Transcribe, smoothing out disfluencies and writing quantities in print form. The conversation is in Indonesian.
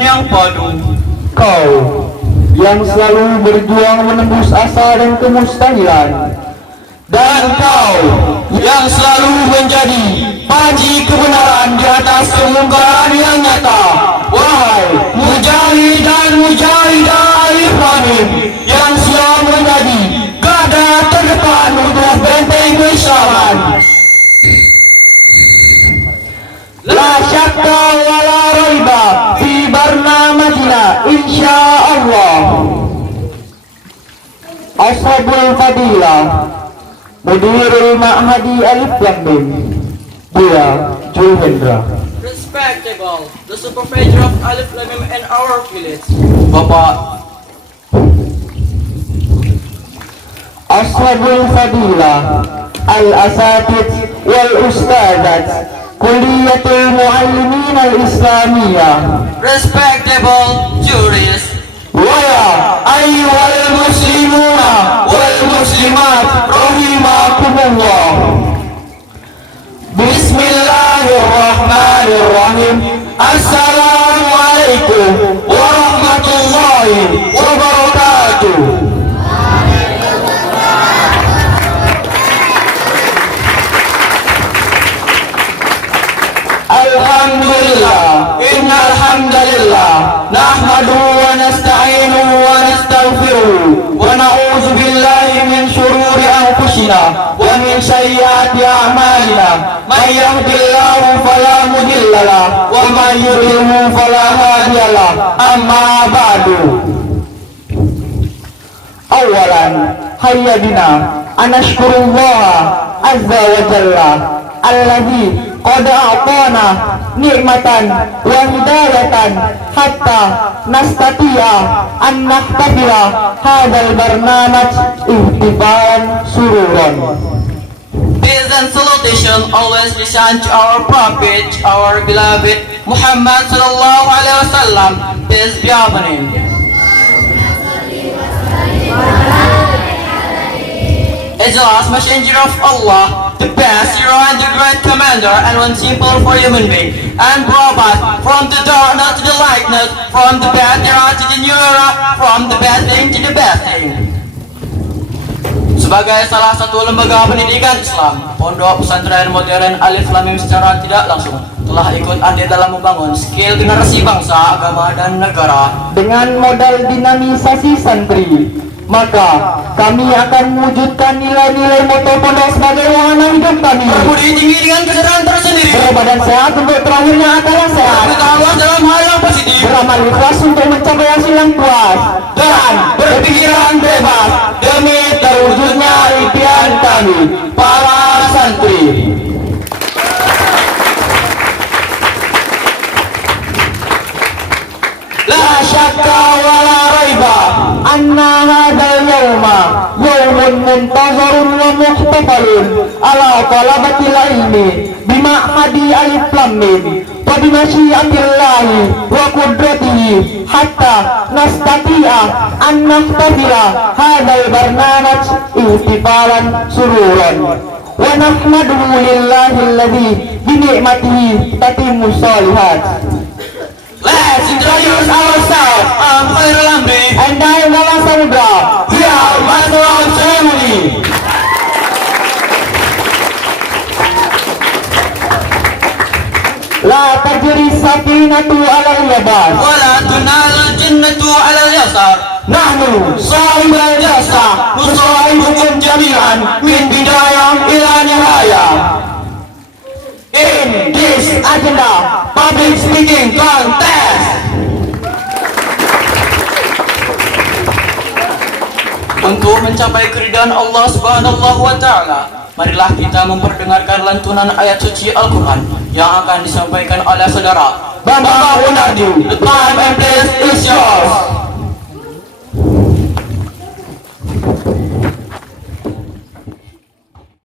yang padu. Kau yang selalu berjuang menembus asa dan kemustahilan, Dan kau yang selalu menjadi panji kebenaran di atas kemungkaran yang nyata. Wahai mujahid dan mujahidah alif lam mim yang siap menjadi garda terdepan untuk benteng keislaman. la syakka wa la raiba fi barnamajina insyaallah. Ashabul Fadilah, Mudirul Ma'hadi Alif Lam Mim, Buya Julhendra. Respectable, the supervisor of Alif Lam Mim in our village. Bapak Ashabul Fadilah, Al-Asatid wal Ustadat, Kuliyatul Muallimin Al-Islamiyah. respectable jurist. Waya ayyuhal muslimuna wal muslimat rahimakumullah. Bismillahirrahmanirrahim. Assalamualaikum warahmatullahi wabarakatuh. Alhamdulillah, innal hamdalillah, nahmaduhu wa nasta'inuhu wa nastaghfiruh wa na'udzu billahi min shururi anfusina wa min sayyiati a'malina. May yahdihillahu fala mudilla lahu wa may yudlilhu fala hadiya lahu. Amma ba'du. Awalan, hayya bina anashkurullaha azza wa jalla alladzi qad a'tana ni'matan wa hidayatan hatta nastati'a an nahtafila hadzal barnamaj ihtifan sururan. Peace and salutation always resound to our prophet, our beloved Muhammad sallallahu alaihi wasallam. Peace be upon him. As the last messenger of Allah, the best hero and the great commander, and one simple for human being, and brought us from the darkness to the lightness, from the bad era to the new era, from the bad thing to the best thing. Sebagai salah satu lembaga pendidikan Islam, Pondok Pesantren Modern Alif Lam Mim secara tidak langsung telah ikut andil dalam membangun skill generasi bangsa, agama, dan negara. Dengan modal dinamisasi santri, maka kami akan mewujudkan nilai-nilai moto pondok sebagai wahana hidup kami. Berbudi tinggi dengan kesadaran tersendiri, Berbadan sehat untuk terakhirnya akal yang sehat. bertahan dalam hal yang positif, Beramal ikhlas untuk mencapai hasil yang puas, dan berpikiran bebas demi terwujudnya impian kami, para santri. La syakka wa la raiba anna hadzal yawma yawmun muntazarun wa muhtafalun ala talabatil ilmi bima'hadi Alif Lam Mim wa bimasyiatillahi wa qudratihi hatta nastati'a an nahtafila hadzal barnamaj ihtifalan sururan wa nahmaduhu lillahi alladzi bi ni'matihi tatimmu shalihat. Let's introduce ourselves. I'm Khairul Amri, And I am Lala Samudra. we are Master of Ceremony. La tajri safinatu ala yabas. ولا تنال الجنة على اليسار. Nahnu sahib al-jasa nusahibukum jami'an min bidayah ila nihayah. In this agenda, public speaking contest. Untuk mencapai keridhaan Allah Subhanahu wa taala, marilah kita memperdengarkan lantunan ayat suci Al-Qur'an yang akan disampaikan oleh saudara Bambang Wunardi, the time and place is yours.